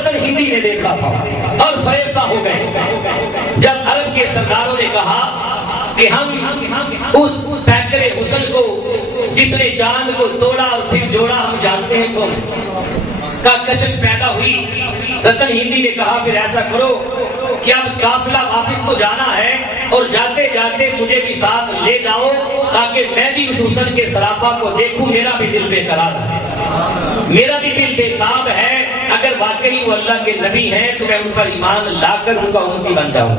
رتن ہندی نے دیکھا تھا اور فریفتہ ہو گئے جب عرب کے سرداروں نے کہا کہ ہم اس پیکر حسن کو جس نے چاند کو توڑا اور پھر جوڑا ہم جانتے ہیں کون کا کشش پیدا ہوئی. رتن ہندی نے کہا پھر ایسا کرو کہ اب قافلہ واپس تو جانا ہے اور جاتے جاتے مجھے بھی ساتھ لے جاؤ تاکہ میں بھی اس حسن کے سراپا کو دیکھوں. میرا بھی دل بے قرار ہے, میرا بھی دل بے تاب ہے. اگر واقعی وہ اللہ کے نبی ہیں تو میں ان پر ایمان لا کر ان کا امتی بن جاؤں.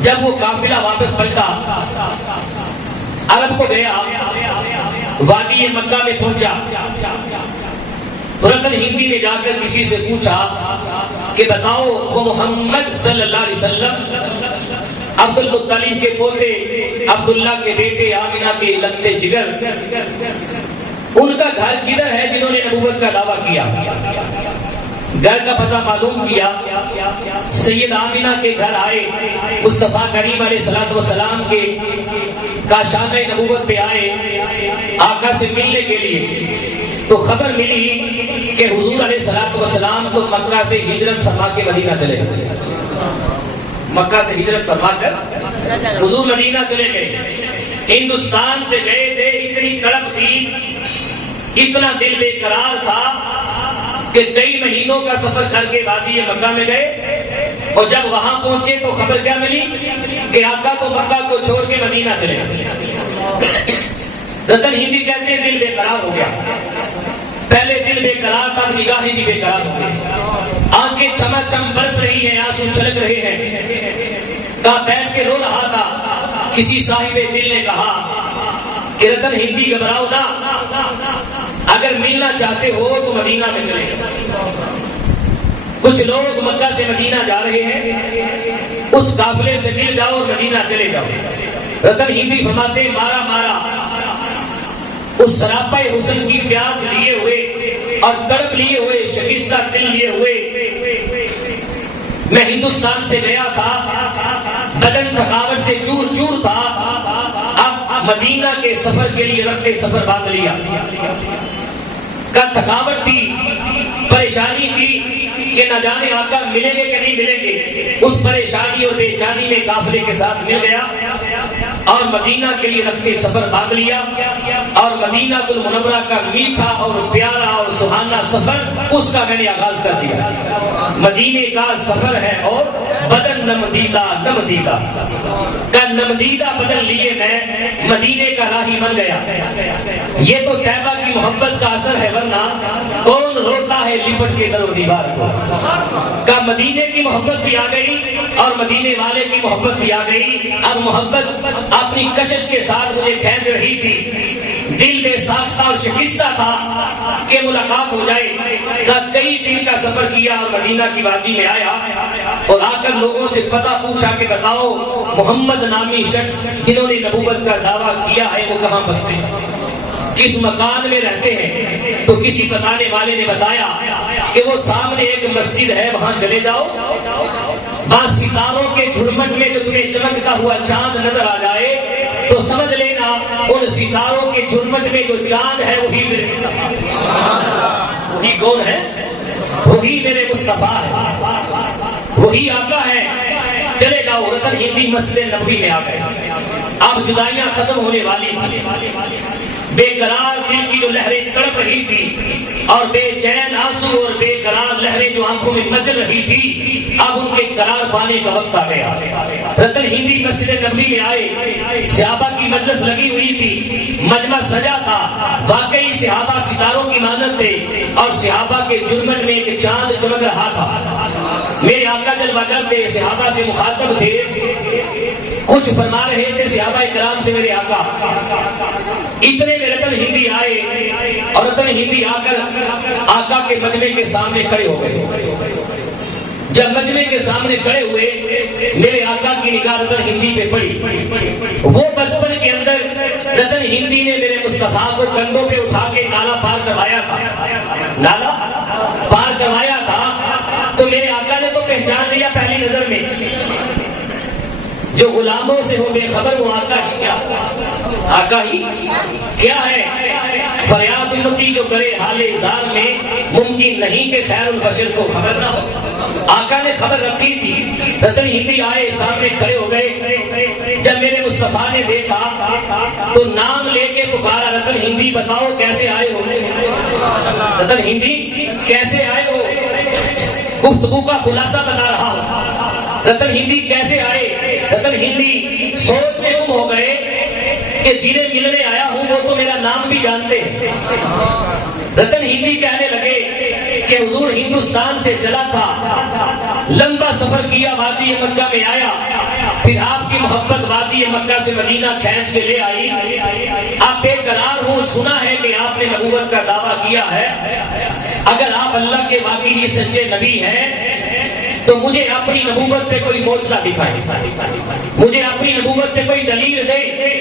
جب وہ قافلہ واپس پلٹا عرب کو گیا, وادی مکہ میں پہنچا تو رتن ہندی نے جا کر کسی سے پوچھا کہ بتاؤ وہ محمد صلی اللہ علیہ وسلم عبد المطلب کے پوتے عبداللہ کے بیٹے آمنہ کے لگتے جگر ان کا گھر کدھر ہے جنہوں نے نبوت کا دعویٰ کیا. گھر کا پتہ معلوم کیا, سید آمنہ کے گھر آئے, مصطفیٰ کریم علیہ الصلوۃ والسلام کے کاشانہ نبوت پہ آئے آقا سے ملنے کے لیے. تو خبر ملی کہ حضور علیہ الصلوۃ والسلام تو مکہ سے ہجرت فرما کے مدینہ چلے گئے. مکہ سے ہجرت فرما کر حضور مدینہ چلے گئے. ہندوستان سے گئے تھے, اتنی تڑپ تھی, اتنا دل بے قرار تھا کہ کئی مہینوں کا سفر کر کے وادی مکہ میں گئے اور جب وہاں پہنچے تو خبر کیا ملی کہ آقا تو مکہ کو چھوڑ کے مدینہ چلے گئے. رتن ہندی کہتے ہیں دل بے قرار ہو گیا. پہلے دل بے قرار تھا, نگاہیں بھی بے قرار ہو گئی, آنکھیں چمک چم برس رہی ہیں, آنسو چھلک رہے ہیں. کہاں بیٹھ کے رو رہا تھا. کسی صاحب دل نے کہا کہ رتن ہندی گھبراؤ نہ, اگر ملنا چاہتے ہو تو مدینہ میں چلے جاؤ. کچھ لوگ مکہ سے مدینہ جا رہے ہیں, اس قافلے سے مل جاؤ اور مدینہ چلے جاؤ. رتن ہندی فرماتے مارا مارا اس سراپا حسن کی پیاس لیے ہوئے اور تڑپ لیے ہوئے, شکستہ دل لیے ہوئے میں ہندوستان سے گیا تھا, بدن تھکاوٹ سے چور چور تھا, اب مدینہ کے سفر کے لیے رخت سفر باندھ لیا. کا تھکاوٹ تھی, پریشانی تھی کہ نہ جانے آقا ملیں گے کہ نہیں ملیں گے. اس پریشانی اور بے چینی میں قافلے کے ساتھ مل گیا اور مدینہ کے لیے رخت سفر باندھ لیا اور مدینہ المنورہ کا میٹھا اور پیارا اور سہانا سفر اس کا میں نے آغاز کر دیا. مدینے کا سفر ہے اور بدن نمدیدہ نمدیدہ کا نمدیدہ بدن لیے میں مدینے کا راہی بن گیا. یہ تو طیبہ کی محبت کا اثر ہے, ورنہ کون روتا ہے لپٹ کے در و دیوار کو. کا مدینے کی محبت بھی آ گئی اور مدینے والے کی محبت بھی آ گئی. اب محبت اپنی کشش کے ساتھ مجھے کھینچ رہی تھی, دل بے ساختہ اور شکستہ تھا کہ ملاقات ہو جائے. کئی دن کا سفر کیا اور مدینہ کی وادی میں آیا اور آ کر لوگوں سے پتہ پوچھا کہ بتاؤ محمد نامی شخص جنہوں نے نبوت کا دعویٰ کیا ہے وہ کہاں بستے ہیں, کس مکان میں رہتے ہیں. تو کسی بتانے والے نے بتایا کہ وہ سامنے ایک مسجد ہے, وہاں چلے جاؤ, بس ستاروں کے جھرمٹ میں جو تمہیں چمکتا ہوا چاند نظر آ جائے تو سمجھ لینا ان ستاروں کے جھرمٹ میں جو چاند ہے وہی میرے مصطفیٰ. وہی کون ہے؟ وہی میرے مصطفیٰ ہے, وہی آقا ہے. چلے جاؤ. رتن ہندی مسجد نبوی میں آ گئے. اب جدائیاں ختم ہونے والی تھی, بے قرار دل کی جو لہریں تڑپ رہی تھی اور بے چین آنسو اور بے قرار لہریں جو آنکھوں میں مچل رہی تھی, اب ان کے قرار پانے کا وقت آ گیا. رتن ہندی مسجد نبوی میں آئے, صحابہ کی مجلس لگی ہوئی تھی, مجمع سجا تھا. واقعی صحابہ ستاروں کی مانند تھے اور صحابہ کے جرمن میں ایک چاند چمک رہا تھا. میرے آقا جل وجل تھے, صحابہ سے مخاطب تھے, کچھ فرما رہے تھے صحابہ کرام سے. میرے آقا اتنے میں رتن ہندی آئے اور رتن ہندی آ کر آقا کے مجمع کے سامنے کھڑے ہو گئے. جب مجمع کے سامنے کھڑے ہوئے میرے آقا کی نگاہ رتن ہندی پہ پڑی. وہ بچپن کے اندر رتن ہندی نے میرے مصطفیٰ کو کندھوں پہ اٹھا کے نالا پار کروایا تھا, نالا پار کروایا تھا. تو میرے آقا نے تو پہچان لیا پہلی نظر میں, جو غلاموں سے ہو بے خبر وہ آقا ہی کیا, آقا ہی کیا ہے. فریاد امتی جو کرے حال اظہار میں، ممکن نہیں کہ خیر البشر کو خبر نہ ہو۔ آقا نے خبر رکھی تھی۔ رتن ہندی آئے، سامنے کھڑے ہو گئے۔ جب میرے مصطفیٰ نے دیکھا تو نام لے کے پکارا، رتن ہندی بتاؤ کیسے آئے ہو؟ رتن ہندی کیسے آئے ہو؟ گفتگو کا خلاصہ بتا رہا ہوں۔ رتن ہندی کیسے آئے؟ رتن ہندی سوچ میں گم ہو گئے کہ جنہیں ملنے آیا ہوں وہ تو میرا نام بھی جانتے ہیں۔ رتن ہندی کہنے لگے کہ حضور ہندوستان سے چلا تھا، لمبا سفر کیا، وادی مکہ میں آیا، پھر آپ کی محبت وادی مکہ سے مدینہ کھینچ کے لے آئی۔ آپ بے قرار ہوں، سنا ہے کہ آپ نے نبوت کا دعویٰ کیا ہے۔ اگر آپ اللہ کے واقعی سچے نبی ہیں تو مجھے اپنی نبوت پہ کوئی معجزہ دکھائے، مجھے اپنی نبوت پہ کوئی دلیل دے۔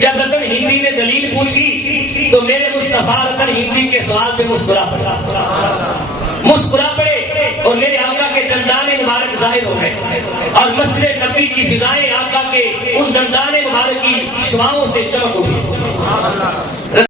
جب رتن ہندی نے دلیل پوچھی تو میرے مصطفیٰ رتن ہندی کے سوال پہ مسکرا پڑے اور میرے آقا کے دندان مبارک ظاہر ہو گئے اور مسجد نبی کی فضائیں آقا کے ان دندان مبارک کی شعاعوں سے چمک اٹھی۔